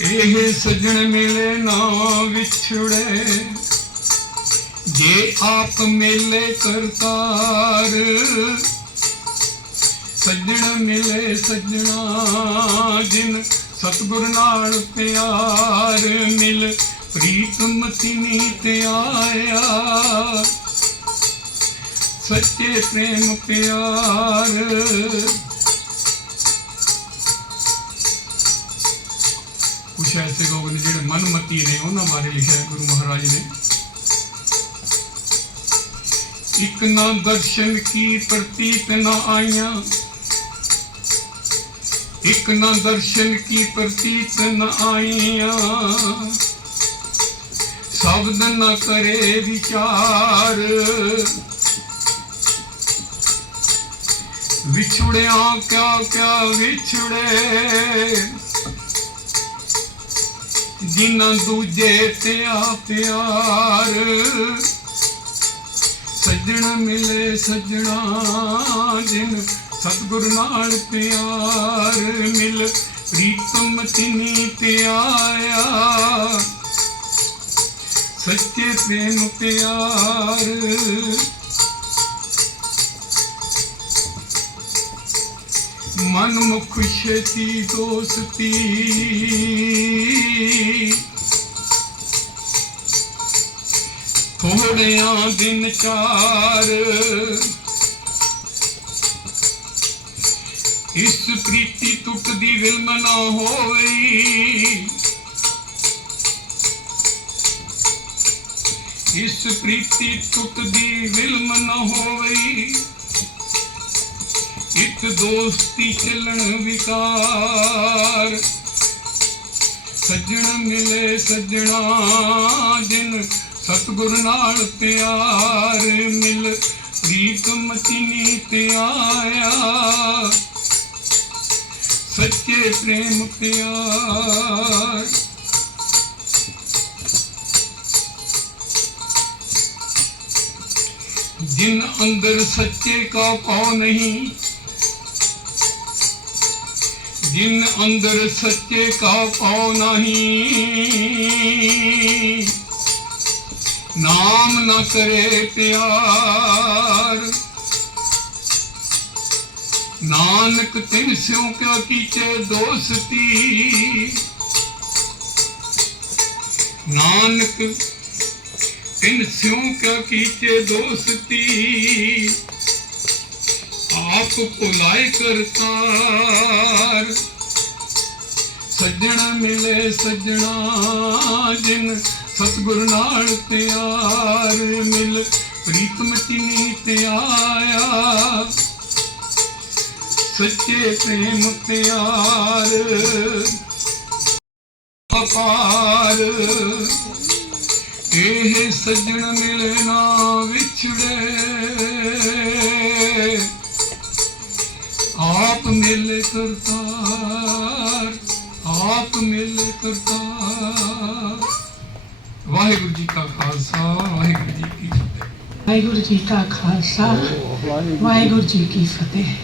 ਇਹ ਸਜਣ ਮਿਲੇ ਨਾ ਵਿਛੜੇ। ਜੇ ਆਪ ਮੇਲੇ ਕਰਤਾਰ, ਸਜਣ ਮਿਲੇ ਸਜਣਾ ਜਿਨ ਸਤਿਗੁਰ ਨਾਲ ਪਿਆਰ ਮਿਲ ਪ੍ਰੀਤਮ ਤਿਨੀ ਤੇ ਆਇਆ। ਸੱਚੇ ਪ੍ਰੇਮ ਪਿਆਰ ਕੁਛ ਐਸੇ ਲੋਕ ਨੇ ਜਿਹੜੇ ਮਨਮਤੀ ਨੇ, ਉਹਨਾਂ ਬਾਰੇ ਲਿਖਿਆ ਗੁਰੂ ਮਹਾਰਾਜ ਨੇ। ਇਕ ਨਾ ਦਰਸ਼ਨ ਕੀ ਪ੍ਰਤੀਤ ਨਾ ਆਈਆਂ। ਇਕ ਨਾ ਦਰਸ਼ਨ ਕੀ ਪ੍ਰਤੀਤ ਨ ਆਈਆਂ। ਸ਼ਬਦ ਨਾ ਕਰੇ ਵਿਚਾਰ। ਵਿਛੜਿਆ ਕਿਆ ਕਿਆ ਵਿਛੜੇ। ਜਿਨ੍ਹਾਂ ਦੂਜੇ ਪਿਆ ਪਿਆਰ। ਸੱਜਣ ਮਿਲੇ ਸੱਜਣਾ ਜਿਨ ਸਤਿਗੁਰ ਨਾਲ ਪਿਆਰ ਮਿਲ। ਪ੍ਰੀਤਮ ਤਿਨੀ ਤੇ ਆਇਆ ਸੱਚੇ ਪ੍ਰੇਮ ਪਿਆਰ ਮਨ ਮੁਖ ਛੇਤੀ ਦੋਸਤੀ। ਥੋੜਿਆਂ ਦਿਨ ਚਾਰ ਇਸ ਪ੍ਰੀਤੀ ਟੁੱਟਦੀ ਵਿਲਮ ਨਾ ਹੋਵੇ ਇਸ ਪ੍ਰੀਤੀ ਟੁੱਟਦੀ ਵਿਲਮ ਨਾ ਹੋਈ। ਇੱਕ ਦੋਸਤੀ ਚੱਲਣ ਵਿਕਾਰ। ਸੱਜਣ ਮਿਲੇ ਸੱਜਣਾ, ਜਿਨ ਸਤਿਗੁਰ ਨਾਲ ਪਿਆਰ ਮਿਲ ਪ੍ਰੀਤਮ ਤਿਨੀ ਤੇ ਆਇਆ। ਸੱਚੇ ਪ੍ਰੇਮ ਪਿਆਰ। ਜਿਨ ਅੰਦਰ ਸੱਚੇ ਕਾ ਪਾਉ ਨਹੀਂ ਜਿਨ ਅੰਦਰ ਸੱਚੇ ਕਾ ਪਾਉ ਨਹੀਂ। ਨਾਮ ਨਾ ਕਰੇ ਪਿਆਰ। ਨਾਨਕ ਤਿਨ ਸਿਉ ਕਿਆ ਕੀਚੇ ਦੋਸਤੀ। ਨਾਨਕ ਤਿਨ ਸਿਉ ਕਿਆ ਕੀਚੇ ਦੋਸਤੀ। ਆਪ ਭੁਲਾਏ ਕਰਤਾਰ। ਸੱਜਣ ਮਿਲੇ ਸੱਜਣਾ, ਜਿਨ ਸਤਿਗੁਰ ਨਾਲ ਪਿਆਰ ਮਿਲ। ਪ੍ਰੀਤਮ ਤਿਨੀ ਤੇ ਆਇਆ, ਸੱਚੇ ਪ੍ਰੇਮ ਪਿਆਰ। ਅਪਾਰ। ਇਹ ਸੱਜਣ ਮਿਲੇ ਨਾ ਵਿਛੜੇ। ਆਪ ਮਿਲ ਕਰਤਾਰ। ਆਪ ਮਿਲ ਕਰਤਾਰ ਵਾਹਿਗੁਰੂ ਜੀ ਕਾ ਖਾਲਸਾ, ਵਾਹਿਗੁਰੂ ਜੀ ਕੀ ਫਤਿਹ। ਵਾਹਿਗੁਰੂ ਜੀ ਕਾ ਖਾਲਸਾ, ਵਾਹਿਗੁਰੂ ਜੀ ਕੀ ਫਤਿਹ।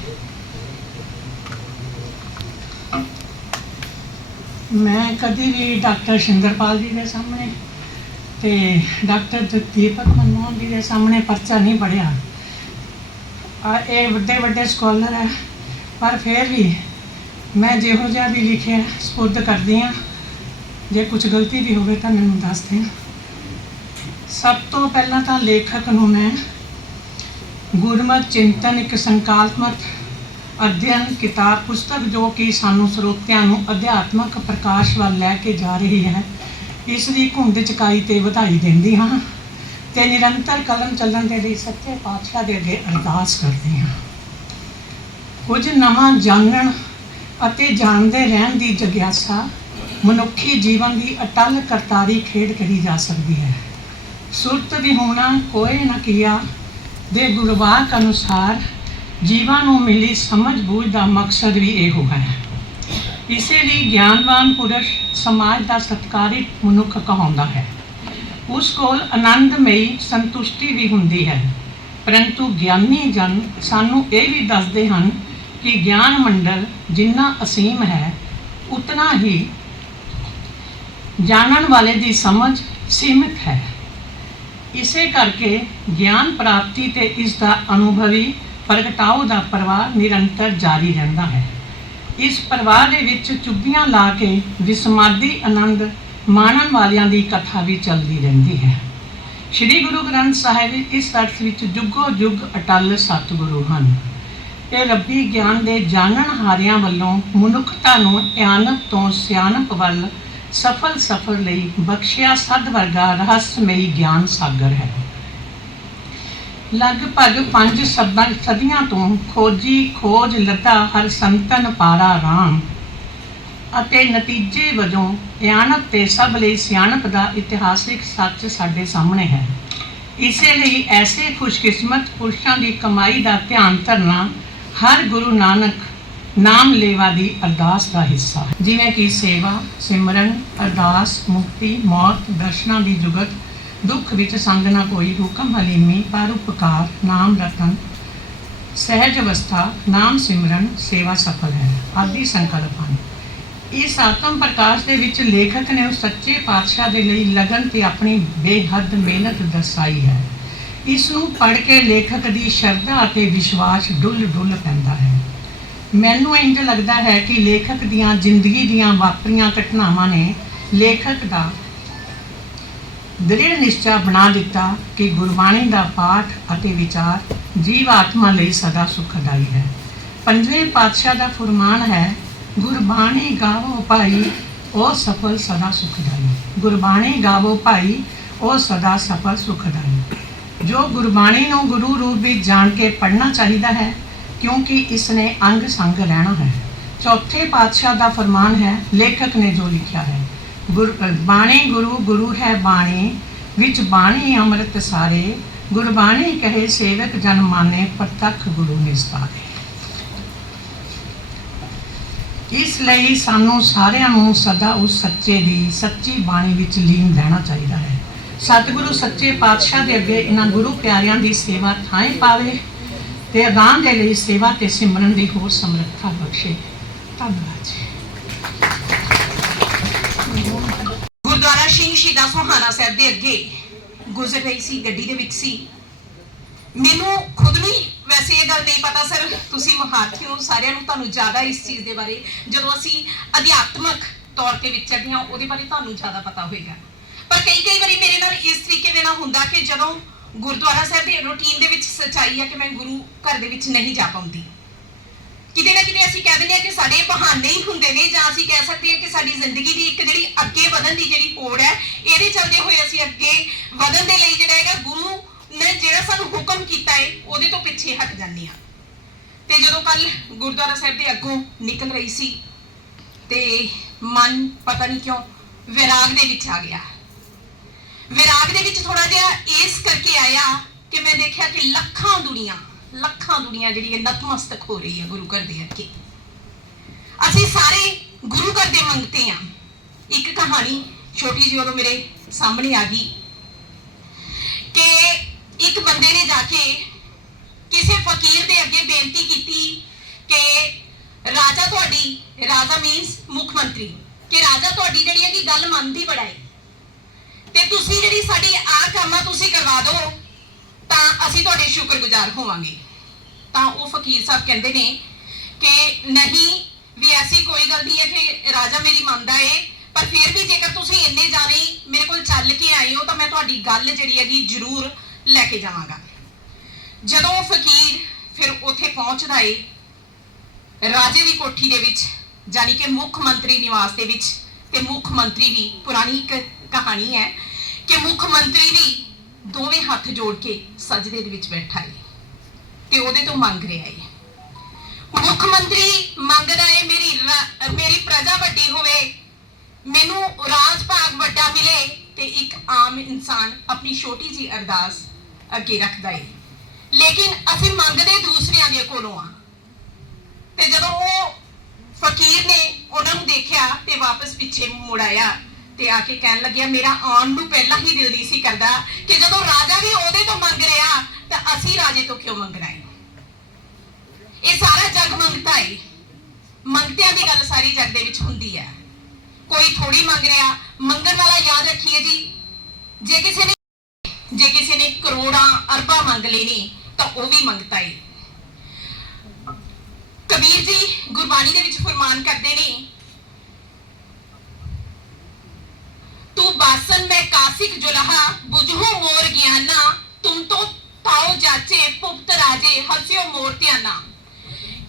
ਮੈਂ ਕਦੀ ਵੀ ਡਾਕਟਰ ਸ਼ਿੰਦਰਪਾਲ ਜੀ ਦੇ ਸਾਹਮਣੇ ਤੇ ਡਾਕਟਰ ਦੀਪਕ ਮਨਮੋਹਨ ਜੀ ਦੇ ਸਾਹਮਣੇ ਪਰਚਾ ਨਹੀਂ ਪੜਿਆ ਆ, ਇਹ ਵੱਡੇ ਵੱਡੇ ਸਕਾਲਰ ਹੈ ਪਰ ਫਿਰ ਵੀ ਮੈਂ ਜਿਹੋ ਜਿਹਾ ਵੀ ਲਿਖਿਆ, ਸਪੁਰਦ ਕਰਦੀ ਹਾਂ। ਜੇ ਕੁਝ ਗਲਤੀ ਵੀ ਹੋਵੇ ਤਾਂ ਮੈਨੂੰ ਦੱਸ ਦੇਣਾ ਸਭ ਤੋਂ ਪਹਿਲਾਂ ਤਾਂ ਲੇਖਕ ਨੂੰ ਮੈਂ ਗੁਰਮਤ, ਚਿੰਤਨ, ਇੱਕ ਸੰਕਲਪਮਤ ਅਧਿਐਨ, ਕਿਤਾਬ, ਪੁਸਤਕ ਜੋ ਕਿ ਸਾਨੂੰ ਸਰੋਤਿਆਂ ਨੂੰ ਅਧਿਆਤਮਕ ਪ੍ਰਕਾਸ਼ ਵੱਲ ਲੈ ਕੇ ਜਾ ਰਹੀ ਹੈ, ਇਸ ਦੀ ਘੁੰਡ ਚਕਾਈ ਤੇ ਵਧਾਈ ਦਿੰਦੀ ਹਾਂ ਤੇ ਨਿਰੰਤਰ ਕਲਮ ਚੱਲਣ ਦੇ ਲਈ ਸੱਚੇ ਪਾਤਸ਼ਾਹ ਦੇ ਅੱਗੇ ਅਰਦਾਸ ਕਰਦੀ ਹਾਂ। ਕੁਝ ਨਵਾਂ ਜਾਣਨ ਅਤੇ ਜਾਣਦੇ ਰਹਿਣ ਦੀ ਜਗਿਆਸਾ ਮਨੁੱਖੀ ਜੀਵਨ ਦੀ ਅਟਲ ਕਰਤਾਰੀ ਖੇਡ ਕਹੀ ਜਾ ਸਕਦੀ ਹੈ। ਸੁਰਤ ਵੀ ਹੋਣਾ ਕੋਏ ਨਾ ਕੀਆ, ਦੇ ਗੁਰਵਾਕ ਅਨੁਸਾਰ ਜੀਵਾਂ ਨੂੰ ਮਿਲੀ ਸਮਝ ਬੂਝ ਦਾ ਮਕਸਦ ਵੀ ਇਹੋ ਹੈ। ਇਸੇ ਲਈ ਗਿਆਨਵਾਨ ਪੁਰਸ਼ ਸਮਾਜ ਦਾ ਸਤਕਾਰਿਤ ਮਨੁੱਖ ਕਹਾਉਂਦਾ ਹੈ। ਉਸ ਕੋਲ ਆਨੰਦਮਈ ਸੰਤੁਸ਼ਟੀ ਵੀ ਹੁੰਦੀ ਹੈ, ਪਰੰਤੂ ਗਿਆਨੀ ਜਨ ਸਾਨੂੰ ਇਹ ਵੀ ਦੱਸਦੇ ਹਨ ਕਿ ਗਿਆਨ ਮੰਡਲ ਜਿੰਨਾ ਅਸੀਮ ਹੈ, ਉਤਨਾ ਹੀ ਜਾਣਨ ਵਾਲੇ ਦੀ ਸਮਝ ਸੀਮਿਤ ਹੈ। ਇਸੇ ਕਰਕੇ ਗਿਆਨ ਪ੍ਰਾਪਤੀ ਤੇ ਇਸ ਦਾ ਅਨੁਭਵੀ ਪ੍ਰਗਟਾਓ ਦਾ ਪ੍ਰਵਾਹ ਨਿਰੰਤਰ ਜਾਰੀ ਰਹਿੰਦਾ ਹੈ। ਇਸ ਪ੍ਰਵਾਹ ਦੇ ਵਿੱਚ ਚੁੱਭੀਆਂ ਲਾ ਕੇ ਵਿਸਮਾਦੀ ਆਨੰਦ ਮਾਣਨ ਵਾਲਿਆਂ ਦੀ ਕਥਾ ਵੀ ਚੱਲਦੀ ਰਹਿੰਦੀ ਹੈ। ਸ੍ਰੀ ਗੁਰੂ ਗ੍ਰੰਥ ਸਾਹਿਬ ਇਸ ਅਰਥ ਵਿੱਚ ਜੁਗੋ ਜੁਗ ਅਟਲ ਸਤਿਗੁਰੂ ਹਨ। ਇਹ ਰੱਬੀ ਗਿਆਨ ਦੇ ਜਾਣਨਹਾਰਿਆਂ ਵੱਲੋਂ ਮਨੁੱਖਤਾ ਨੂੰ ਇਆਨਤ ਤੋਂ ਸਿਆਣਪ ਵੱਲ ਸਫਲ ਸਫਰ ਲਈ ਬਖਸ਼ਿਆ ਸਦ ਵਰਗਾ ਰਹੱਸਮਈ ਗਿਆਨ ਸਾਗਰ ਹੈ। ਲਗਭਗ ਪੰਜ ਸੱਦਾਂ ਸਦੀਆਂ ਤੋਂ ਖੋਜੀ ਖੋਜ ਲਤਾ ਹਰ ਸੰਤਨ ਪਾਰਾ ਰਾਮ ਅਤੇ ਨਤੀਜੇ ਵਜੋਂ ਇਆਨਤ ਤੇ ਸਭ ਲਈ ਸਿਆਣਪ ਦਾ ਇਤਿਹਾਸਿਕ ਸੱਚ ਸਾਡੇ ਸਾਹਮਣੇ ਹੈ। ਇਸੇ ਲਈ ਐਸੇ ਖੁਸ਼ਕਿਸਮਤ ਪੁਰਸ਼ਾਂ ਦੀ ਕਮਾਈ ਦਾ ਧਿਆਨ ਧਰਨਾ ਹਰ ਗੁਰੂ ਨਾਨਕ ਨਾਮ ਲੇਵਾ ਦੀ ਅਰਦਾਸ ਦਾ ਹਿੱਸਾ ਹੈ। ਜਿਵੇਂ ਕਿ ਸੇਵਾ, ਸਿਮਰਨ, ਅਰਦਾਸ, ਮੁਕਤੀ, ਮੌਤ, ਦਰਸ਼ਨਾਂ ਦੀ ਜੁਗਤ, ਦੁੱਖ ਵਿੱਚ ਸੰਗ ਨਾ ਕੋਈ ਹੁਕਮ ਹਲੀਮੀ ਪਰ ਉਪਕਾਰ ਨਾਮ ਰਤਨ, ਸਹਿਜ ਅਵਸਥਾ, ਨਾਮ ਸਿਮਰਨ, ਸੇਵਾ ਸਫਲ ਹੈ, ਆਦਿ ਸੰਕਲਪ ਹਨ। ਇਸ ਆਤਮ ਪ੍ਰਕਾਸ਼ ਦੇ ਵਿੱਚ ਲੇਖਕ ਨੇ ਉਸ ਸੱਚੇ ਪਾਤਸ਼ਾਹ ਦੇ ਲਈ ਲਗਨ ਤੇ ਆਪਣੀ ਬੇਹੱਦ ਮਿਹਨਤ ਦਰਸਾਈ ਹੈ। ਇਸ ਨੂੰ ਪੜ੍ਹ ਕੇ ਲੇਖਕ ਦੀ ਸ਼ਰਧਾ ਅਤੇ ਵਿਸ਼ਵਾਸ ਡੁੱਲ ਡੁੱਲ ਪੈਂਦਾ ਹੈ। ਮੈਨੂੰ ਇੰਜ ਲੱਗਦਾ ਹੈ ਕਿ ਲੇਖਕ ਦੀਆਂ ਜ਼ਿੰਦਗੀ ਦੀਆਂ ਵਾਪਰੀਆਂ ਘਟਨਾਵਾਂ ਨੇ ਲੇਖਕ ਦਾ ਦ੍ਰਿੜ ਨਿਸ਼ਚਾ ਬਣਾ ਦਿੱਤਾ ਕਿ ਗੁਰਬਾਣੀ ਦਾ ਪਾਠ ਅਤੇ ਵਿਚਾਰ ਜੀਵ ਆਤਮਾ ਲਈ ਸਦਾ ਸੁਖਦਾਈ ਹੈ। ਪੰਜਵੇਂ ਪਾਤਸ਼ਾਹ ਦਾ ਫਰਮਾਨ ਹੈ, ਗੁਰਬਾਣੀ ਗਾਵੋ ਭਾਈ, ਉਹ ਸਫਲ ਸਦਾ ਸੁਖਦਾਈ। ਗੁਰਬਾਣੀ ਗਾਵੋ ਭਾਈ, ਉਹ ਸਦਾ ਸਫਲ ਸੁਖਦਾਈ। ਜੋ ਗੁਰਬਾਣੀ ਨੂੰ ਗੁਰੂ ਰੂਪ ਵਿੱਚ ਜਾਣ ਕੇ ਪੜ੍ਹਨਾ ਚਾਹੀਦਾ ਹੈ, ਕਿਉਂਕਿ ਇਸ ਨੇ ਅੰਗ ਸੰਗ ਰਹਿਣਾ ਹੈ। ਚੌਥੇ ਪਾਤਸ਼ਾਹ ਦਾ ਫਰਮਾਨ ਹੈ, ਲੇਖਕ ਨੇ ਜੋ ਲਿਖਿਆ ਹੈ, ਗੁਰ ਬਾਣੀ ਗੁਰੂ ਗੁਰੂ ਹੈ ਬਾਣੀ, ਵਿੱਚ ਬਾਣੀ ਅੰਮ੍ਰਿਤ ਸਾਰੇ, ਗੁਰਬਾਣੀ ਕਹੇ ਸੇਵਕ ਜਨ ਮਾਨੇ ਪ੍ਰਤੱਖ ਗੁਰੂ ਨਿਸਤਾਰੇ ਇਸ ਲਈ ਸਾਨੂੰ ਸਾਰਿਆਂ ਨੂੰ ਸਦਾ ਉਸ ਸੱਚੇ ਦੀ ਸੱਚੀ ਬਾਣੀ ਵਿੱਚ ਲੀਨ ਰਹਿਣਾ ਚਾਹੀਦਾ ਹੈ। ਸਤਿਗੁਰੂ ਸੱਚੇ ਪਾਤਸ਼ਾਹ ਦੇ ਅੱਗੇ ਇਹਨਾਂ ਗੁਰੂ ਪਿਆਰਿਆਂ ਦੀ ਸੇਵਾ ਥਾਂ ਪਾਵੇ ਤੇ ਅਗਾਂਹ ਦੇ ਲਈ ਸੇਵਾ ਤੇ ਸਿਮਰਨ ਦੀ ਹੋਰ ਸਮਰੱਥਾ ਬਖਸ਼ੇ। ਧੰਨਵਾਦ ਜੀ। ਗੁਰਦੁਆਰਾ ਸਿੰਘ ਸ਼ਹੀਦਾਂ ਸੋਹਾਣਾ ਸਾਹਿਬ ਦੇ ਅੱਗੇ ਗੁਜ਼ਰ ਰਹੀ ਸੀ, ਗੱਡੀ ਦੇ ਵਿੱਚ ਸੀ। ਮੈਨੂੰ ਖੁਦ ਨੂੰ ਹੀ ਵੈਸੇ ਇਹ ਗੱਲ ਨਹੀਂ ਪਤਾ ਸਰ, ਤੁਸੀਂ ਮਹਾਰਥੀ ਹੋ, ਸਾਰਿਆਂ ਨੂੰ ਤੁਹਾਨੂੰ ਜ਼ਿਆਦਾ ਇਸ ਚੀਜ਼ ਦੇ ਬਾਰੇ, ਜਦੋਂ ਅਸੀਂ ਅਧਿਆਤਮਕ ਤੌਰ ਤੇ ਵਿਚਰਦੇ ਹਾਂ, ਉਹਦੇ ਬਾਰੇ ਤੁਹਾਨੂੰ ਜ਼ਿਆਦਾ ਪਤਾ ਹੋਏਗਾ। ਪਰ ਕਈ ਕਈ ਵਾਰੀ ਮੇਰੇ ਨਾਲ ਇਸ ਤਰੀਕੇ ਦੇ ਨਾਲ ਹੁੰਦਾ ਕਿ ਜਦੋਂ ਗੁਰਦੁਆਰਾ ਸਾਹਿਬ ਦੀ ਰੂਟੀਨ ਦੇ ਵਿੱਚ ਸੱਚਾਈ ਹੈ ਕਿ ਮੈਂ ਗੁਰੂ ਘਰ ਦੇ ਵਿੱਚ ਨਹੀਂ ਜਾ ਪਾਉਂਦੀ। ਕਿਤੇ ਨਾ ਕਿਤੇ ਅਸੀਂ ਕਹਿ ਦਿੰਦੇ ਹਾਂ ਕਿ ਸਾਡੇ ਬਹਾਨੇ ਹੀ ਹੁੰਦੇ ਨੇ ਜਾਂ ਅਸੀਂ ਕਹਿ ਸਕਦੇ ਹਾਂ ਕਿ ਸਾਡੀ ਜ਼ਿੰਦਗੀ ਦੀ ਇੱਕ ਜਿਹੜੀ ਅੱਗੇ ਵਧਣ ਦੀ ਜਿਹੜੀ ਹੋੜ ਹੈ, ਇਹਦੇ ਚਲਦੇ ਹੋਏ ਅਸੀਂ ਅੱਗੇ ਵਧਣ ਦੇ ਲਈ ਜਿਹੜਾ ਹੈਗਾ ਗੁਰੂ ਨੇ ਜਿਹੜਾ ਸਾਨੂੰ ਹੁਕਮ ਕੀਤਾ ਹੈ ਉਹਦੇ ਤੋਂ ਪਿੱਛੇ ਹਟ ਜਾਂਦੇ ਹਾਂ। ਤੇ ਜਦੋਂ ਕੱਲ ਗੁਰਦੁਆਰਾ ਸਾਹਿਬ ਦੇ ਅੱਗੋਂ ਨਿਕਲ ਰਹੀ ਸੀ, ਤੇ ਮਨ ਪਤਾ ਨਹੀਂ ਕਿਉਂ ਵਿਰਾਗ ਦੇ ਵਿੱਚ ਆ ਗਿਆ। ਵਿਰਾਗ ਦੇ ਵਿੱਚ ਥੋੜਾ ਜਿਹਾ ਇਸ ਕਰਕੇ ਆਇਆ ਕਿ ਮੈਂ ਦੇਖਿਆ ਕਿ ਲੱਖਾਂ ਦੁਨੀਆ ਲੱਖਾਂ ਦੁਨੀਆ ਜਿਹੜੀ ਹੈ ਨਤਮਸਤਕ ਹੋ ਰਹੀ ਹੈ ਗੁਰੂ ਘਰ ਦੇ ਅੱਗੇ। ਅਸੀਂ ਸਾਰੇ ਗੁਰੂ ਘਰ ਦੇ ਮੰਗਤੇ ਆ ਇੱਕ ਕਹਾਣੀ ਛੋਟੀ ਜਿਹੀ ਉਦੋਂ ਮੇਰੇ ਸਾਹਮਣੇ ਆ ਗਈ ਕਿ ਇੱਕ ਬੰਦੇ ਨੇ ਜਾ ਕੇ ਕਿਸੇ ਫਕੀਰ ਦੇ ਅੱਗੇ ਬੇਨਤੀ ਕੀਤੀ ਕਿ ਰਾਜਾ ਤੁਹਾਡੀ, ਰਾਜਾ ਮੀਨਸ ਮੁੱਖ ਮੰਤਰੀ, ਕਿ ਰਾਜਾ ਤੁਹਾਡੀ ਜਿਹੜੀ ਹੈ ਕਿ ਗੱਲ ਮੰਨਦੀ ਬੜਾ ਹੈ। ਤੇ ਤੁਸੀਂ ਜਿਹੜੀ ਸਾਡੀ ਆ ਕੰਮ ਆ ਤੁਸੀਂ ਕਰਵਾ ਦਿਓ। ਤਾਂ ਅਸੀਂ ਤੁਹਾਡੇ ਸ਼ੁਕਰਗੁਜ਼ਾਰ ਹੋਵਾਂਗੇ। ਤਾਂ ਉਹ ਫਕੀਰ ਸਾਹਿਬ ਕਹਿੰਦੇ ਨੇ ਕਿ ਨਹੀਂ, ਵੀ ਐਸੀ ਕੋਈ ਗੱਲ ਨਹੀਂ ਹੈ ਕਿ ਰਾਜਾ ਮੇਰੀ ਮੰਨਦਾ ਏ, ਪਰ ਫਿਰ ਵੀ ਜੇਕਰ ਤੁਸੀਂ ਇੰਨੇ ਜਾਣੇ ਮੇਰੇ ਕੋਲ ਚੱਲ ਕੇ ਆਏ ਹੋ ਤਾਂ ਮੈਂ ਤੁਹਾਡੀ ਗੱਲ ਜਿਹੜੀ ਹੈਗੀ ਜ਼ਰੂਰ ਲੈ ਕੇ ਜਾਵਾਂਗਾ। ਜਦੋਂ ਫਕੀਰ ਫਿਰ ਉੱਥੇ ਪਹੁੰਚਦਾ ਏ, ਰਾਜੇ ਦੀ ਕੋਠੀ ਦੇ ਵਿੱਚ ਜਾਨੀ ਕਿ ਮੁੱਖ ਮੰਤਰੀ ਨਿਵਾਸ ਦੇ ਵਿੱਚ, ਤੇ ਮੁੱਖ ਮੰਤਰੀ ਵੀ ਪੁਰਾਣੀ ਇੱਕ ਕਹਾਣੀ ਹੈ ਕਿ ਮੁੱਖ ਮੰਤਰੀ ਵੀ ਦੋਵੇਂ ਹੱਥ ਜੋੜ ਕੇ ਸਜਦੇ ਦੇ ਵਿੱਚ ਬੈਠਾ ਹੈ ਤੇ ਉਹਦੇ ਤੋਂ ਮੰਗ ਰਿਹਾ ਹੈ ਮੁੱਖ ਮੰਤਰੀ ਮੰਗਦਾ ਹੈ ਮੇਰੀ ਰਾ- ਮੇਰੀ ਪ੍ਰਜਾ ਵੱਡੀ ਹੋਵੇ, ਮੈਨੂੰ ਰਾਜ ਭਾਗ ਵੱਡਾ ਮਿਲੇ ਤੇ ਇੱਕ ਆਮ ਇਨਸਾਨ ਆਪਣੀ ਛੋਟੀ ਜੀ ਅਰਦਾਸ ਅੱਗੇ ਰੱਖਦਾ ਹੈ ਲੇਕਿਨ ਅਸੀਂ ਮੰਗਦੇ ਦੂਸਰਿਆਂ ਦੇ ਕੋਲੋਂ ਆ। ਤੇ ਜਦੋਂ ਉਹ ਫਕੀਰ ਨੇ ਉਹਨਾਂ ਨੂੰ ਦੇਖਿਆ ਤੇ ਵਾਪਸ ਪਿੱਛੇ ਮੁੜ ਆਇਆ ਤੇ ਆ ਕੇ ਕਹਿਣ ਲੱਗਿਆ, ਮੇਰਾ ਆਉਣ ਨੂੰ ਪਹਿਲਾਂ ਹੀ ਦਿਲ ਦੀ ਸੀ ਕਰਦਾ ਕਿ ਜਦੋਂ ਰਾਜਾ ਵੀ ਉਹਦੇ ਤੋਂ ਮੰਗ ਰਿਹਾ, ਤਾਂ ਅਸੀਂ ਰਾਜੇ ਤੋਂ ਕਿਉਂ ਮੰਗਣਾ ਹੈ? ਇਹ ਸਾਰਾ ਜਗ ਮੰਗਤਾ ਹੈ ਮੰਗਤਿਆਂ ਦੀ ਗੱਲ ਸਾਰੀ ਜਗ ਦੇ ਵਿੱਚ ਹੁੰਦੀ ਹੈ। ਕੋਈ ਥੋੜੀ ਮੰਗ ਰਿਹਾ, ਮੰਗਣ ਵਾਲਾ ਯਾਦ ਰੱਖੀਏ ਜੀ। ਜੇ ਕਿਸੇ ਨੇ ਜੇ ਕਿਸੇ ਨੇ ਕਰੋੜਾਂ ਅਰਬਾਂ ਮੰਗ ਲਏ ਨੇ, ਤਾਂ ਉਹ ਵੀ ਮੰਗਤਾ ਏ। ਕਬੀਰ ਜੀ ਗੁਰਬਾਣੀ ਦੇ ਵਿੱਚ ਫਰਮਾਨ ਕਰਦੇ ਨੇ ਤੂੰ ਬਾਸਨ ਮੈਂ ਕਾਸਿਕ ਜੁਲਹਾ, ਬੁਝੂ ਮੋਰ ਗਿਆਨਾ। ਤੁਮ ਤੋਂ ਤਾਓ ਜਾਚੇ ਪੁਪਤ ਰਾਜੇ, ਹਸਿਓ ਮੋਰ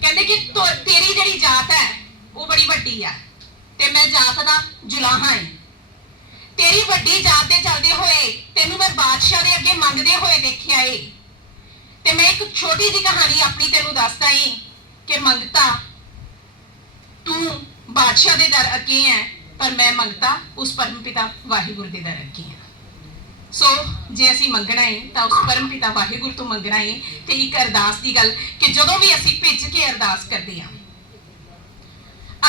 ਕਹਿੰਦੇ ਕਿ ਤੇਰੀ ਜਿਹੜੀ ਜਾਤ ਹੈ, ਉਹ ਬੜੀ ਵੱਡੀ ਆ ਤੇ ਮੈਂ ਜਾਤ ਦਾ ਜੁਲਾਹਾ ਹਾਂ ਤੇਰੀ ਵੱਡੀ ਜਾਤ ਦੇ ਚੱਲਦੇ ਹੋਏ, ਤੈਨੂੰ ਮੈਂ ਬਾਦਸ਼ਾਹ ਦੇ ਅੱਗੇ ਮੰਗਦੇ ਹੋਏ ਦੇਖਿਆ ਏ। ਤੇ ਮੈਂ ਇੱਕ ਛੋਟੀ ਜਿਹੀ ਕਹਾਣੀ ਆਪਣੀ ਤੈਨੂੰ ਦੱਸਦਾ ਏ ਕਿ ਮੰਗਤਾ, ਤੂੰ ਬਾਦਸ਼ਾਹ ਦੇ ਦਰ ਅੱਗੇ ਹੈ ਪਰ ਮੈਂ ਮੰਗਤਾ ਉਸ ਪਰਮ ਪਿਤਾ ਵਾਹਿਗੁਰੂ ਦੇ ਦਰ ਅੱਗੇ ਹਾਂ। ਸੋ, ਜੇ ਅਸੀਂ ਮੰਗਣਾ ਹੈ ਤਾਂ ਉਸ ਪਰਮ ਪਿਤਾ ਵਾਹਿਗੁਰੂ ਤੋਂ ਮੰਗਣਾ ਹੈ ਤੇ ਇੱਕ ਅਰਦਾਸ ਦੀ ਗੱਲ ਕਿ ਜਦੋਂ ਵੀ ਅਸੀਂ ਭਿੱਜ ਕੇ ਅਰਦਾਸ ਕਰਦੇ ਹਾਂ।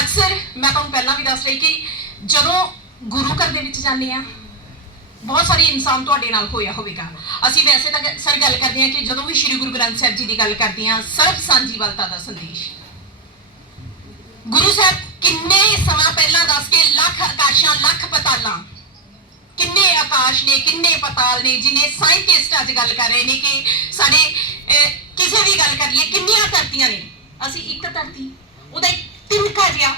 ਅਕਸਰ ਮੈਂ ਤੁਹਾਨੂੰ ਪਹਿਲਾਂ ਵੀ ਦੱਸ ਰਹੀ ਕਿ ਜਦੋਂ ਗੁਰੂ ਘਰ ਦੇ ਵਿੱਚ ਜਾਂਦੇ ਆ ਬਹੁਤ ਸਾਰੇ ਇਨਸਾਨ ਤੁਹਾਡੇ ਨਾਲ ਹੋਇਆ ਹੋਵੇਗਾ। ਅਸੀਂ ਵੈਸੇ ਤਾਂ ਸਰ ਗੱਲ ਕਰਦੇ ਹਾਂ ਕਿ ਜਦੋਂ ਵੀ ਸ੍ਰੀ ਗੁਰੂ ਗ੍ਰੰਥ ਸਾਹਿਬ ਜੀ ਦੀ ਗੱਲ ਕਰਦੇ ਹਾਂ, ਸਰਬ ਸਾਂਝੀਵਾਲਤਾ ਦਾ ਸੰਦੇਸ਼। ਗੁਰੂ ਸਾਹਿਬ ਕਿੰਨੇ ਸਮਾਂ ਪਹਿਲਾਂ ਦੱਸ ਕੇ ਲੱਖ ਆਕਾਸ਼ਾਂ, ਲੱਖ ਪਤਾਲਾਂ? ਕਿੰਨੇ ਆਕਾਸ਼ ਨੇ, ਕਿੰਨੇ ਪਤਾਲ ਨੇ, ਜਿਨੇ ਸਾਇੰਟਿਸਟ ਅੱਜ ਗੱਲ ਕਰ ਰਹੇ ਨੇ ਕਿ ਸਾਡੇ ਕਿਸੇ ਵੀ ਗੱਲ ਕਰੀਏ ਕਿੰਨੀਆਂ ਧਰਤੀਆਂ ਨੇ? ਅਸੀਂ ਇੱਕ ਧਰਤੀ, ਉਹਦਾ ਇੱਕ ਤਿਨਕਾ ਜਿਹਾ।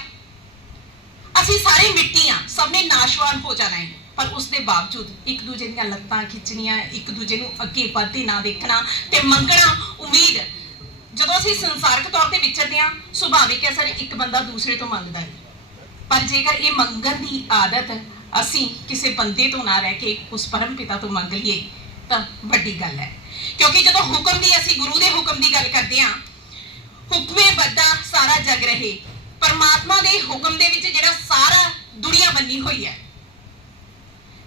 ਅਸੀਂ ਸਾਰੇ ਮਿੱਟੀ ਆ, ਸਭ ਨੇ ਨਾਸ਼ਵਾਨ ਹੋ ਜਾਣਾ ਹੈ। ਪਰ ਉਸ ਦੇ ਬਾਵਜੂਦ ਇੱਕ ਦੂਜੇ ਦੀਆਂ ਲੱਤਾਂ ਖਿੱਚਣੀਆਂ, ਇੱਕ ਦੂਜੇ ਨੂੰ ਅੱਗੇ ਵਧਦੇ ਨਾ ਦੇਖਣਾ ਤੇ ਮੰਗਣਾ, ਉਮੀਦ। ਜਦੋਂ ਅਸੀਂ ਸੰਸਾਰਕ ਤੌਰ ਤੇ ਵਿਚਰਦੇ ਹਾਂ, ਸੁਭਾਵਿਕ ਹੈ ਸਰ, ਇੱਕ ਬੰਦਾ ਦੂਸਰੇ ਤੋਂ ਮੰਗਦਾ ਹੈ। ਪਰ ਜੇਕਰ ਇਹ ਮੰਗਣ ਦੀ ਆਦਤ ਅਸੀਂ ਕਿਸੇ ਬੰਦੇ ਤੋਂ ਨਾ ਰਹਿ ਕੇ ਉਸ ਪਰਮ ਪਿਤਾ ਤੋਂ ਮੰਗ ਲਈਏ, ਤਾਂ ਵੱਡੀ ਗੱਲ ਹੈ। ਕਿਉਂਕਿ ਜਦੋਂ ਹੁਕਮ ਦੀ ਅਸੀਂ ਗੁਰੂ ਦੇ ਹੁਕਮ ਦੀ ਗੱਲ ਕਰਦੇ ਹਾਂ, ਹੁਕਮੇ ਵੱਡਾ ਸਾਰਾ ਜਗ ਰਹੇ। ਪਰਮਾਤਮਾ ਦੇ ਹੁਕਮ ਦੇ ਵਿੱਚ ਜਿਹੜਾ ਸਾਰਾ ਦੁਨੀਆ ਬੰਨੀ ਹੋਈ ਹੈ,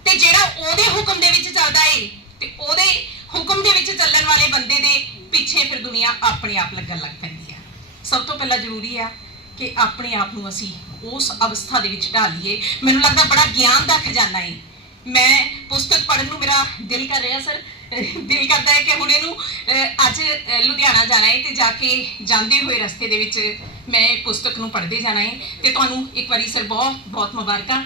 ਤੇ ਜਿਹੜਾ ਉਹਦੇ ਹੁਕਮ ਦੇ ਵਿੱਚ ਚੱਲਦਾ ਏ, ਤੇ ਉਹਦੇ ਹੁਕਮ ਦੇ ਵਿੱਚ ਚੱਲਣ ਵਾਲੇ ਬੰਦੇ ਦੇ ਪਿੱਛੇ ਫਿਰ ਦੁਨੀਆ ਆਪਣੇ ਆਪ ਲੱਗਣ ਲੱਗ ਪੈਂਦੀ ਹੈ। ਸਭ ਤੋਂ ਪਹਿਲਾਂ ਜ਼ਰੂਰੀ ਆ ਕਿ ਆਪਣੇ ਆਪ ਨੂੰ ਅਸੀਂ ਉਸ ਅਵਸਥਾ ਦੇ ਵਿੱਚ ਢਾਲੀਏ ਮੈਨੂੰ ਲੱਗਦਾ ਬੜਾ ਗਿਆਨ ਦਾ ਖਜ਼ਾਨਾ ਏ। ਮੈਂ ਪੁਸਤਕ ਪੜ੍ਹਨ ਨੂੰ ਮੇਰਾ ਦਿਲ ਕਰ ਰਿਹਾ, ਸਰ। ਦਿਲ ਕਰਦਾ ਹੈ ਕਿ ਹੁਣ ਇਹਨੂੰ ਅੱਜ ਲੁਧਿਆਣਾ ਜਾਣਾ ਹੈ ਤੇ ਜਾ ਕੇ ਜਾਂਦੇ ਹੋਏ ਰਸਤੇ ਦੇ ਵਿੱਚ ਮੈਂ ਪੁਸਤਕ ਨੂੰ ਪੜ੍ਹਦੇ ਜਾਣਾ ਹੈ ਤੇ ਤੁਹਾਨੂੰ ਇੱਕ ਵਾਰੀ ਸਰ ਬਹੁਤ ਬਹੁਤ ਮੁਬਾਰਕਾਂ।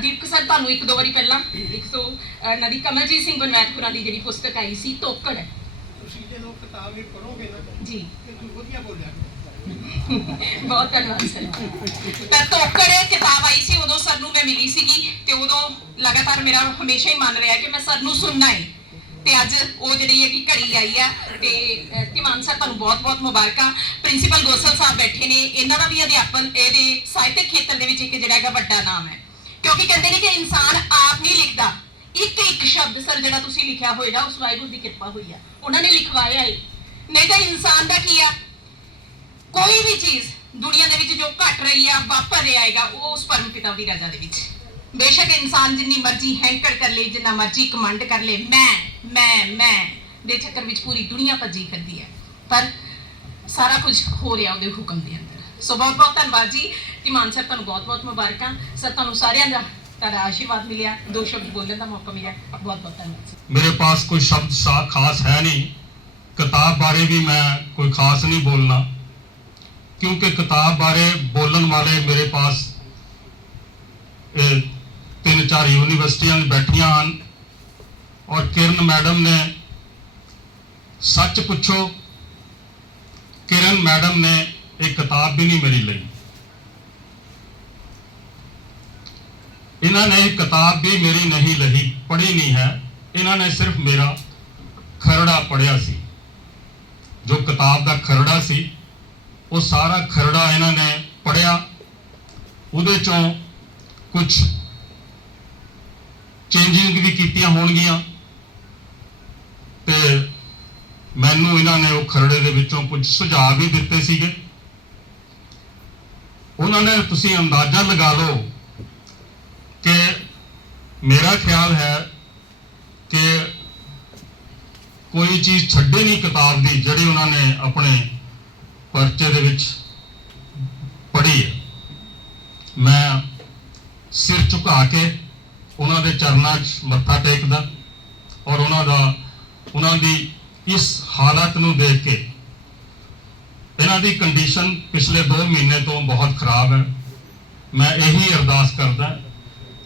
ਦੀਪਕ ਸਰ, ਤੁਹਾਨੂੰ ਇੱਕ ਦੋ ਵਾਰੀ ਪਹਿਲਾਂ, ਇੱਕ ਸੋ ਨਦੀ ਕਮਲਜੀਤ ਸਿੰਘ ਬਨਵੈਤਪੁਰਾ ਦੀ ਜਿਹੜੀ ਪੁਸਤਕ ਆਈ ਸੀ ਤੋਕੜ ਕਿਤਾਬ ਇਹ ਪੜੋਗੇ ਨਾ ਜੀ। ਤੇ ਤੁਸੀਂ ਵਧੀਆ ਬੋਲਿਆ ਕਰੋ। ਬਹੁਤ ਧੰਨਵਾਦ ਸਰ। ਤਾਂ ਤੋਕੜ ਕਿਤਾਬ ਆਈ ਸੀ ਉਦੋਂ ਸਰ ਨੂੰ ਮੈਂ ਮਿਲੀ ਸੀਗੀ ਤੇ ਉਦੋਂ ਲਗਾਤਾਰ ਮੇਰਾ ਹਮੇਸ਼ਾ ਹੀ ਮਨ ਰਿਹਾ ਕਿ ਮੈਂ ਸਰ ਨੂੰ ਸੁਣਨਾ ਹੈ ਤੇ ਅੱਜ ਉਹ ਜਿਹੜੀ ਹੈ ਕਿ ਘੜੀ ਆਈ ਆ ਤੇ ਅਹ, ਧੀਮਾਨ ਸਰ ਤੁਹਾਨੂੰ ਬਹੁਤ ਬਹੁਤ ਮੁਬਾਰਕਾਂ। ਪ੍ਰਿੰਸੀਪਲ ਗੋਸਲ ਸਾਹਿਬ ਬੈਠੇ ਨੇ ਇਹਨਾਂ ਦਾ ਵੀ ਅਧਿਆਪਨ ਇਹਦੇ ਸਾਹਿਤਕ ਖੇਤਰ ਦੇ ਵਿੱਚ ਇੱਕ ਜਿਹੜਾ ਹੈਗਾ ਵੱਡਾ ਨਾਮ ਹੈ। ਕਿਉਂਕਿ ਕਹਿੰਦੇ ਨੇ ਕਿ ਇਨਸਾਨ ਆਪ ਨਹੀਂ ਲਿਖਦਾ। ਇੱਕ ਇੱਕ ਸ਼ਬਦ ਸਰ ਜਿਹੜਾ ਤੁਸੀਂ ਲਿਖਿਆ ਹੋਏਗਾ ਉਸ ਵਾਹਿਗੁਰੂ ਦੀ ਕਿਰਪਾ ਹੋਈ ਆ। ਉਹਨਾਂ ਨੇ ਲਿਖਵਾਇਆ ਹੈ ਨਹੀਂ ਤਾਂ ਇਨਸਾਨ ਦਾ ਕੀ ਆ? ਕੋਈ ਵੀ ਚੀਜ਼ ਦੁਨੀਆ ਦੇ ਵਿੱਚ ਜੋ ਘਟ ਰਹੀ ਆ, ਵਾਪਰ ਰਿਹਾ ਹੈਗਾ, ਉਹ ਉਸ ਪਰਮ ਪਿਤਾ ਦੀ ਰਜ਼ਾ ਦੇ ਵਿੱਚ। ਬੇਸ਼ੱਕ ਇਨਸਾਨ ਜਿੰਨੀ ਮਰਜ਼ੀ ਹੈਂਕੜ ਕਰ ਲੇ, ਜਿੰਨਾ ਮਰਜ਼ੀ ਕਮੰਡ ਕਰ ਲੇ, ਮੈਂ ਮੈਂ ਮੈਂ, ਦੇ ਚੱਕਰ ਵਿੱਚ ਪੂਰੀ ਦੁਨੀਆ ਭੱਜੀ ਕਰਦੀ ਹੈ ਪਰ ਸਾਰਾ ਕੁਝ ਹੋ ਰਿਹਾ ਉਹਦੇ ਹੁਕਮ ਦੇ ਅੰਦਰ। ਸੋ ਬਹੁਤ ਬਹੁਤ ਧੰਨਵਾਦ ਜੀ। ਧੀਮਾਨ ਸਰ, ਤੁਹਾਨੂੰ ਬਹੁਤ ਬਹੁਤ ਮੁਬਾਰਕਾਂ। ਸਰ, ਤੁਹਾਨੂੰ ਸਾਰਿਆਂ ਦਾ आशीर्वाद मिले दो शब्द बोलने का मेरे पास कोई शब्द खास है नहीं। किताब बारे भी मैं कोई खास नहीं बोलना, क्योंकि किताब बारे बोलन वाले मेरे पास तीन चार यूनिवर्सिटियाँ बैठिया हैं, और किरण मैडम ने सच पुछो, किरण मैडम ने एक किताब भी नहीं मेरी ली ਇਹਨਾਂ ਨੇ ਇਹ ਕਿਤਾਬ ਵੀ ਮੇਰੀ ਨਹੀਂ ਲਈ, ਪੜ੍ਹੀ ਨਹੀਂ ਹੈ। ਇਹਨਾਂ ਨੇ ਸਿਰਫ ਮੇਰਾ ਖਰੜਾ ਪੜਿਆ ਸੀ। ਜੋ ਕਿਤਾਬ ਦਾ ਖਰੜਾ ਸੀ, ਉਹ ਸਾਰਾ ਖਰੜਾ ਇਹਨਾਂ ਨੇ ਪੜਿਆ ਉਹਦੇ ਚੋਂ ਕੁਝ ਚੇਂਜਿੰਗ ਵੀ ਕੀਤੀਆਂ ਹੋਣਗੀਆਂ। ਤੇ ਮੈਨੂੰ ਇਹਨਾਂ ਨੇ ਉਹ ਖਰੜੇ ਦੇ ਵਿੱਚੋਂ ਕੁਝ ਸੁਝਾਅ ਵੀ ਦਿੱਤੇ ਸੀਗੇ। ਉਹਨਾਂ ਨੇ ਤੁਸੀਂ ਅੰਦਾਜ਼ਾ ਲਗਾ ਲਓ ਕਿ ਮੇਰਾ ਖਿਆਲ ਹੈ ਕਿ ਕੋਈ ਚੀਜ਼ ਛੱਡੇ ਨਹੀਂ ਕਿਤਾਬ ਦੀ, ਜਿਹੜੀ ਉਹਨਾਂ ਨੇ ਆਪਣੇ ਪਰਚੇ ਦੇ ਵਿੱਚ ਪੜ੍ਹੀ ਹੈ। ਮੈਂ ਸਿਰ ਝੁਕਾ ਕੇ ਉਹਨਾਂ ਦੇ ਚਰਨਾਂ 'ਚ ਮੱਥਾ ਟੇਕਦਾ ਔਰ ਉਹਨਾਂ ਦਾ, ਉਹਨਾਂ ਦੀ ਇਸ ਹਾਲਤ ਨੂੰ ਦੇਖ ਕੇ ਇਹਨਾਂ ਦੀ ਕੰਡੀਸ਼ਨ ਪਿਛਲੇ 2 ਮਹੀਨੇ ਤੋਂ ਬਹੁਤ ਖਰਾਬ ਹੈ। ਮੈਂ ਇਹੀ ਅਰਦਾਸ ਕਰਦਾ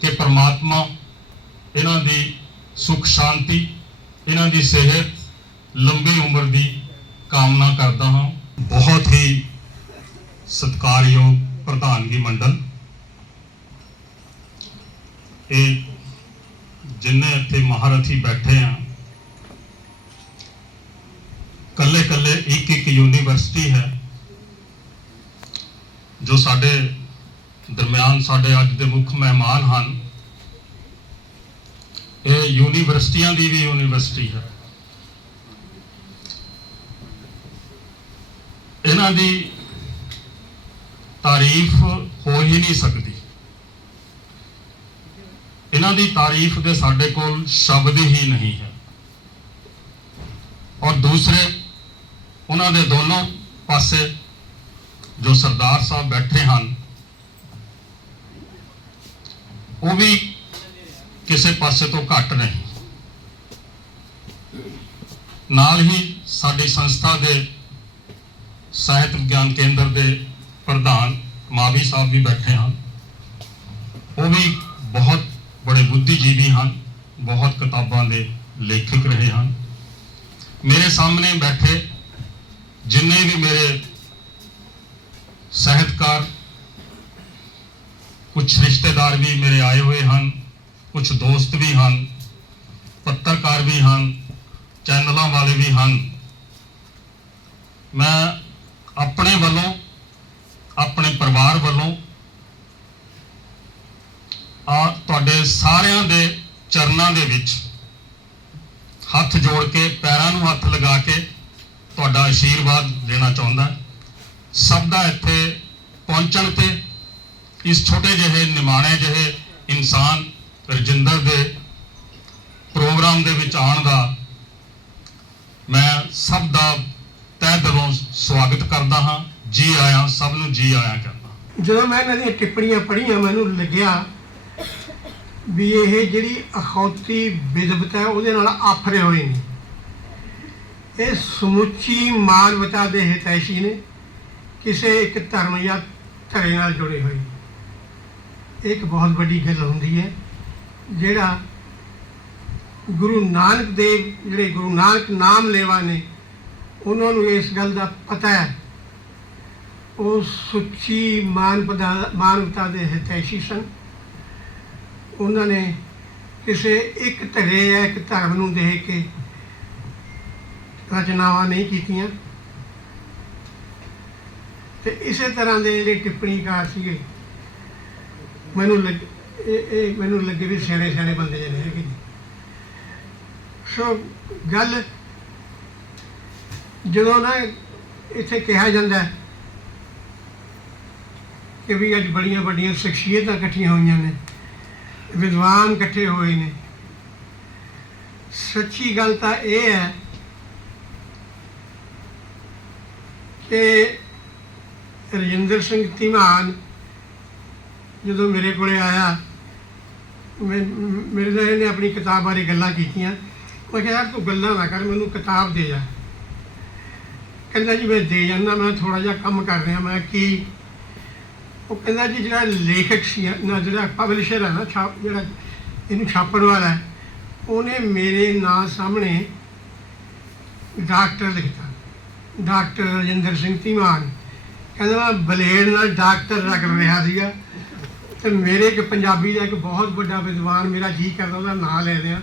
ਕਿ ਪ੍ਰਮਾਤਮਾ ਇਹਨਾਂ ਦੀ ਸੁਖ ਸ਼ਾਂਤੀ, ਇਹਨਾਂ ਦੀ ਸਿਹਤ ਲੰਬੀ ਉਮਰ ਦੀ ਕਾਮਨਾ ਕਰਦਾ ਹਾਂ। ਬਹੁਤ ਹੀ ਸਤਿਕਾਰਯੋਗ ਪ੍ਰਧਾਨਗੀ ਮੰਡਲ। ਇਹ ਜਿੰਨੇ ਇੱਥੇ ਮਹਾਰਥੀ ਬੈਠੇ ਆ ਕੱਲੇ ਕੱਲੇ ਇੱਕ ਇੱਕ ਯੂਨੀਵਰਸਿਟੀ ਹੈ, ਜੋ ਸਾਡੇ ਦਰਮਿਆਨ ਸਾਡੇ ਅੱਜ ਦੇ ਮੁੱਖ ਮਹਿਮਾਨ ਹਨ। ਇਹ ਯੂਨੀਵਰਸਿਟੀਆਂ ਦੀ ਵੀ ਯੂਨੀਵਰਸਿਟੀ ਹੈ। ਇਹਨਾਂ ਦੀ ਤਾਰੀਫ ਹੋ ਹੀ ਨਹੀਂ ਸਕਦੀ। ਇਹਨਾਂ ਦੀ ਤਾਰੀਫ ਦੇ ਸਾਡੇ ਕੋਲ ਸ਼ਬਦ ਹੀ ਨਹੀਂ ਹੈ। ਔਰ ਦੂਸਰੇ, ਉਹਨਾਂ ਦੇ ਦੋਨੋਂ ਪਾਸੇ ਜੋ ਸਰਦਾਰ ਸਾਹਿਬ ਬੈਠੇ ਹਨ ਉਹ ਵੀ ਕਿਸੇ ਪਾਸੇ ਤੋਂ ਘੱਟ ਨਹੀਂ। ਨਾਲ ਹੀ ਸਾਡੀ ਸੰਸਥਾ ਦੇ ਸਾਹਿਤ ਵਿਗਿਆਨ ਕੇਂਦਰ ਦੇ ਪ੍ਰਧਾਨ ਮਾਵੀ ਸਾਹਿਬ ਵੀ ਬੈਠੇ ਹਨ। ਉਹ ਵੀ ਬਹੁਤ ਬੜੇ ਬੁੱਧੀਜੀਵੀ ਹਨ, ਬਹੁਤ ਕਿਤਾਬਾਂ ਦੇ ਲੇਖਕ ਰਹੇ ਹਨ। ਮੇਰੇ ਸਾਹਮਣੇ ਬੈਠੇ ਜਿੰਨੇ ਵੀ ਮੇਰੇ ਸਾਹਿਤਕਾਰ ਕੁਝ ਰਿਸ਼ਤੇਦਾਰ ਵੀ ਮੇਰੇ ਆਏ ਹੋਏ ਹਨ ਕੁਝ ਦੋਸਤ ਵੀ ਹਨ, ਪੱਤਰਕਾਰ ਵੀ ਹਨ, ਚੈਨਲਾਂ ਵਾਲੇ ਵੀ ਹਨ। ਮੈਂ ਆਪਣੇ ਵੱਲੋਂ, ਆਪਣੇ ਪਰਿਵਾਰ ਵੱਲੋਂ ਆ ਤੁਹਾਡੇ ਸਾਰਿਆਂ ਦੇ ਚਰਨਾਂ ਦੇ ਵਿੱਚ ਹੱਥ ਜੋੜ ਕੇ, ਪੈਰਾਂ ਨੂੰ ਹੱਥ ਲਗਾ ਕੇ ਤੁਹਾਡਾ ਆਸ਼ੀਰਵਾਦ ਦੇਣਾ ਚਾਹੁੰਦਾ। ਸਭ ਦਾ ਇੱਥੇ ਪਹੁੰਚਣ ਤੇ ਇਸ ਛੋਟੇ ਜਿਹੇ ਨਿਮਾਣੇ ਜਿਹੇ ਇਨਸਾਨ ਰਜਿੰਦਰ ਦੇ ਪ੍ਰੋਗਰਾਮ ਦੇ ਵਿੱਚ ਆਉਣ ਦਾ ਮੈਂ ਸਭ ਦਾ ਤਹਿ ਦਿਲੋਂ ਸਵਾਗਤ ਕਰਦਾ ਹਾਂ, ਜੀ ਆਇਆਂ, ਸਭ ਨੂੰ ਜੀ ਆਇਆਂ ਕਰਦਾ ਜਦੋਂ ਮੈਂ ਇਹਨਾਂ ਦੀਆਂ ਟਿੱਪਣੀਆਂ ਪੜ੍ਹੀਆਂ, ਮੈਨੂੰ ਲੱਗਿਆ ਵੀ ਇਹ ਜਿਹੜੀ ਅਖੌਤੀ ਬਿਦਬਤ ਹੈ, ਉਹਦੇ ਨਾਲ ਆਫਰੇ ਹੋਏ ਨੇ। ਇਹ ਸਮੁੱਚੀ ਮਾਨਵਤਾ ਦੇ ਹਿਤੈਸ਼ੀ ਨੇ, ਕਿਸੇ ਇੱਕ ਧਰਮ ਜਾਂ ਧੜੇ ਨਾਲ ਜੁੜੇ ਹੋਏ ਇਹ ਇੱਕ ਬਹੁਤ ਵੱਡੀ ਗੱਲ ਹੁੰਦੀ ਹੈ, ਜਿਹੜਾ ਗੁਰੂ ਨਾਨਕ ਦੇਵ, ਜਿਹੜੇ ਗੁਰੂ ਨਾਨਕ ਨਾਮ ਲੈਵਾ ਨੇ, ਉਹਨਾਂ ਨੂੰ ਇਸ ਗੱਲ ਦਾ ਪਤਾ ਹੈ। ਉਹ ਸੁੱਚੀ ਮਾਨਵਤਾ ਮਾਨਵਤਾ ਦੇ ਹਿਤੈਸ਼ੀ ਸਨ। ਉਹਨਾਂ ਨੇ ਕਿਸੇ ਇੱਕ ਧੜੇ ਜਾਂ ਇੱਕ ਧਰਮ ਨੂੰ ਦੇਖ ਕੇ ਰਚਨਾਵਾਂ ਨਹੀਂ ਕੀਤੀਆਂ। ਤੇ ਇਸੇ ਤਰ੍ਹਾਂ ਦੇ ਜਿਹੜੇ ਟਿੱਪਣੀਕਾਰ ਸੀਗੇ ਮੈਨੂੰ ਲੱਗ, ਇਹ ਇਹ ਮੈਨੂੰ ਲੱਗੇ ਵੀ ਸਿਆਣੇ ਸਿਆਣੇ ਬੰਦੇ ਜਿਹੇ ਨੇ ਹੈਗੇ ਜੀ ਸੋ ਗੱਲ ਜਦੋਂ ਨਾ ਇੱਥੇ ਕਿਹਾ ਜਾਂਦਾ ਕਿ ਵੀ ਅੱਜ ਬੜੀਆਂ, ਵੱਡੀਆਂ ਸ਼ਖਸੀਅਤਾਂ ਇਕੱਠੀਆਂ ਹੋਈਆਂ ਨੇ, ਵਿਦਵਾਨ ਇਕੱਠੇ ਹੋਏ ਨੇ, ਸੱਚੀ ਗੱਲ ਤਾਂ ਇਹ ਹੈ ਕਿ ਰਜਿੰਦਰ ਸਿੰਘ ਧੀਮਾਨ ਜਦੋਂ ਮੇਰੇ ਕੋਲੇ ਆਇਆ ਮੈਂ- ਮੇਰੇ ਨਾਲ ਇਹਨੇ ਆਪਣੀ ਕਿਤਾਬ ਬਾਰੇ ਗੱਲਾਂ ਕੀਤੀਆਂ। ਮੈਂ ਕਿਹਾ ਯਾਰ ਤੂੰ ਗੱਲਾਂ ਨਾ ਕਰ ਮੈਨੂੰ ਕਿਤਾਬ ਦੇ ਜਾ। ਕਹਿੰਦਾ ਜੀ ਮੈਂ ਦੇ ਜਾਂਦਾ ਮੈਂ ਥੋੜਾ ਜਿਹਾ ਕੰਮ ਕਰ ਰਿਹਾ ਮੈਂ ਕੀ? ਉਹ ਕਹਿੰਦਾ ਜੀ ਜਿਹੜਾ ਲੇਖਕ ਸੀ ਨਾ ਜਿਹੜਾ ਪਬਲਿਸ਼ਰ ਹੈ ਨਾ ਛਾਪ ਜਿਹੜਾ ਇਹਨੂੰ ਛਾਪਣ ਵਾਲਾ ਹੈ, ਉਹਨੇ ਮੇਰੇ ਨਾਂ ਸਾਹਮਣੇ ਡਾਕਟਰ ਲਿਖਤਾ। ਡਾਕਟਰ ਰਜਿੰਦਰ ਸਿੰਘ ਧੀਮਾਨ। ਕਹਿੰਦਾ ਮੈਂ ਬਲੇਡ ਨਾਲ ਡਾਕਟਰ ਰਗੜ ਰਿਹਾ ਸੀਗਾ। ਤੇ ਮੇਰੇ ਇੱਕ ਪੰਜਾਬੀ ਦਾ ਇੱਕ ਬਹੁਤ ਵੱਡਾ ਵਿਦਵਾਨ ਮੇਰਾ ਜੀ ਕਰਦਾ, ਉਹਦਾ ਨਾਂ ਲੈ ਲਿਆ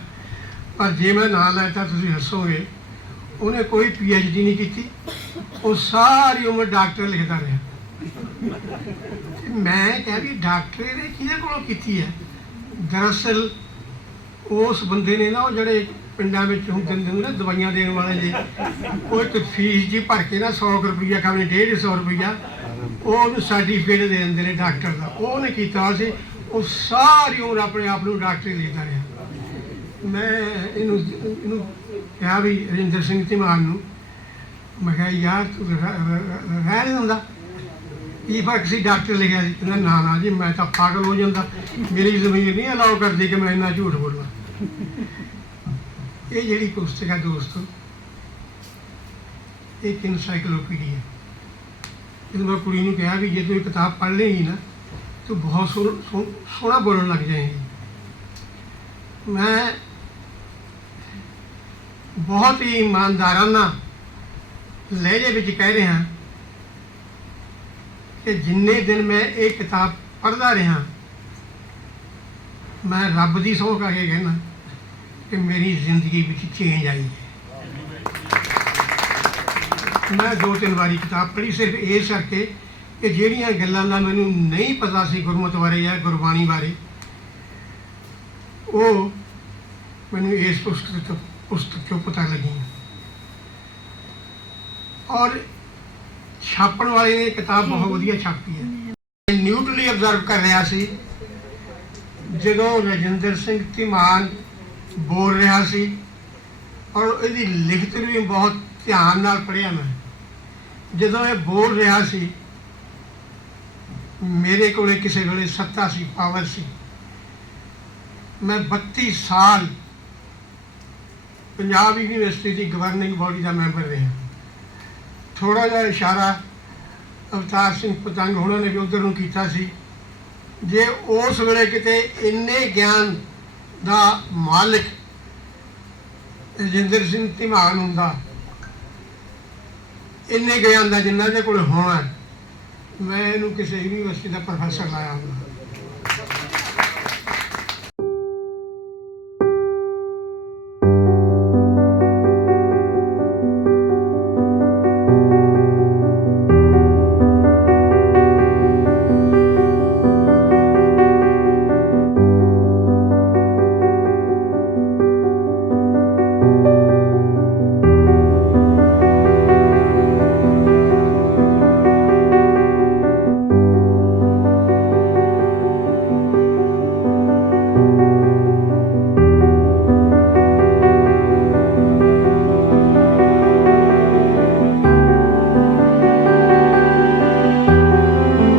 ਪਰ ਜੇ ਮੈਂ ਨਾਂ ਲੈਤਾ, ਤੁਸੀਂ ਹੱਸੋਗੇ। ਉਹਨੇ ਕੋਈ ਡੀ ਨਹੀਂ ਕੀਤੀ। ਉਹ ਸਾਰੀ ਉਮਰ ਡਾਕਟਰ ਲਿਖਦਾ ਰਿਹਾ। ਮੈਂ ਕਿਹਾ ਵੀ ਡਾਕਟਰ ਨੇ ਕਿਹਦੇ ਕੋਲੋਂ ਕੀਤੀ ਹੈ? ਦਰਅਸਲ, ਉਸ ਬੰਦੇ ਨੇ ਨਾ, ਉਹ ਜਿਹੜੇ ਪਿੰਡਾਂ ਵਿੱਚ ਹੁੰਦੇ ਹੁੰਦੇ ਨੇ ਨਾ, ਦਵਾਈਆਂ ਦੇਣ ਵਾਲੇ ਜੀ ਉਹ ਇੱਕ ਫੀਸ ਜੀ ਭਰ ਕੇ ਨਾ 100 ਰੁਪਈਆ ਖਾਵੇਂ 150 ਰੁਪਈਆ ਉਹ ਉਹਨੂੰ ਸਰਟੀਫਿਕੇਟ ਦੇ ਦਿੰਦੇ ਨੇ ਡਾਕਟਰ ਦਾ, ਉਹ ਉਹਨੇ ਕੀਤਾ ਸੀ, ਉਹ ਸਾਰੀ ਉਮਰ ਆਪਣੇ ਆਪ ਨੂੰ ਡਾਕਟਰ ਹੀ ਲਿਖਦਾ ਰਿਹਾ। ਮੈਂ ਇਹਨੂੰ ਇਹਨੂੰ ਕਿਹਾ ਵੀ ਰਜਿੰਦਰ ਸਿੰਘ ਧੀਮਾਨ ਨੂੰ, ਮੈਂ ਕਿਹਾ, ਯਾਰ, ਤੂੰ ਰਹਿ ਨਹੀਂ ਹੁੰਦਾ ਕੀ ਫ਼ਰਕ ਸੀ ਡਾਕਟਰ ਲਿਖਿਆ ਸੀ? ਕਹਿੰਦਾ, ਨਾ ਨਾ ਜੀ, ਮੈਂ ਤਾਂ ਪਾਗਲ ਹੋ ਜਾਂਦਾ। ਮੇਰੀ ਜ਼ਮੀਨ ਨਹੀਂ ਅਲਾਉ ਕਰਦੀ ਕਿ ਮੈਂ ਇੰਨਾ ਝੂਠ ਬੋਲਾਂ। ਇਹ ਜਿਹੜੀ ਪੁਸਤਕ ਹੈ ਦੋਸਤੋ ਇੱਕ ਇਨਸਾਈਕਲੋਪੀਡੀਆ ਜਦੋਂ ਮੈਂ ਕੁੜੀ ਨੂੰ ਕਿਹਾ ਵੀ ਜੇ ਤੂੰ ਇਹ ਕਿਤਾਬ ਪੜ੍ਹ ਲੇਗੀ ਨਾ, ਤੂੰ ਬਹੁਤ ਸੋਹ- ਸੋਹ- ਸੋਹਣਾ ਬੋਲਣ ਲੱਗ ਜਾਏਗੀ। ਮੈਂ ਬਹੁਤ ਹੀ ਇਮਾਨਦਾਰਾਨਾ ਲਹਿਜੇ ਵਿੱਚ ਕਹਿ ਰਿਹਾ ਕਿ ਜਿੰਨੇ ਦਿਨ ਮੈਂ ਇਹ ਕਿਤਾਬ ਪੜ੍ਹਦਾ ਰਿਹਾ, ਮੈਂ ਰੱਬ ਦੀ ਸਹੁੰ ਖਾ ਕੇ ਕਹਿਣਾ ਕਿ ਮੇਰੀ ਜ਼ਿੰਦਗੀ ਵਿੱਚ ਚੇਂਜ ਆਈ ਹੈ। ਮੈਂ ਦੋ ਤਿੰਨ ਵਾਰੀ ਕਿਤਾਬ ਪੜ੍ਹੀ, ਸਿਰਫ ਇਸ ਕਰਕੇ ਕਿ ਜਿਹੜੀਆਂ ਗੱਲਾਂ ਦਾ ਮੈਨੂੰ ਨਹੀਂ ਪਤਾ ਸੀ ਗੁਰਮਤ ਬਾਰੇ ਜਾਂ ਗੁਰਬਾਣੀ ਬਾਰੇ, ਉਹ ਮੈਨੂੰ ਇਸ ਪੁਸਤਕ ਤੋਂ ਪੁਸਤਕ ਤੋਂ ਪਤਾ ਲੱਗੀਆਂ। ਔਰ ਛਾਪਣ ਵਾਲੇ ਨੇ ਕਿਤਾਬ ਬਹੁਤ ਵਧੀਆ ਛਾਪੀ ਹੈ। ਮੈਂ ਨਿਊਟਰਲੀ ਅਬਜ਼ਰਵ ਕਰ ਰਿਹਾ ਸੀ, ਜਦੋਂ ਰਜਿੰਦਰ ਸਿੰਘ ਧੀਮਾਨ ਬੋਲ ਰਿਹਾ ਸੀ, ਔਰ ਇਹਦੀ ਲਿਖਤ ਨੂੰ ਵੀ ਬਹੁਤ ਧਿਆਨ ਨਾਲ ਪੜ੍ਹਿਆ ਮੈਂ। ਜਦੋਂ ਇਹ ਬੋਲ ਰਿਹਾ ਸੀ, ਮੇਰੇ ਕੋਲੇ ਕਿਸੇ ਵੇਲੇ ਸੱਤਾ ਸੀ, ਪਾਵਰ ਸੀ। ਮੈਂ 32 ਸਾਲ ਪੰਜਾਬ ਯੂਨੀਵਰਸਿਟੀ ਦੀ ਗਵਰਨਿੰਗ ਬਾਡੀ ਦਾ ਮੈਂਬਰ ਰਿਹਾ। ਥੋੜਾ ਜਿਹਾ ਇਸ਼ਾਰਾ ਅਵਤਾਰ ਸਿੰਘ ਪਤੰਗ ਹੋਣਾ ਨੇ ਵੀ ਉਧਰ ਨੂੰ ਕੀਤਾ ਸੀ। ਜੇ ਉਸ ਵੇਲੇ ਕਿਤੇ ਇੰਨੇ ਗਿਆਨ ਦਾ ਮਾਲਕ ਰਜਿੰਦਰ ਸਿੰਘ ਧੀਮਾਨ ਹੁੰਦਾ ਇੰਨੇ ਗਿਆਨ ਦਾ ਜਿੰਨਾ ਦੇ ਕੋਲ ਹੋਣਾ ਮੈਂ ਇਹਨੂੰ ਕਿਸੇ ਯੂਨੀਵਰਸਿਟੀ ਦਾ ਪ੍ਰੋਫੈਸਰ ਲਾਇਆ ਹੁੰਦਾ।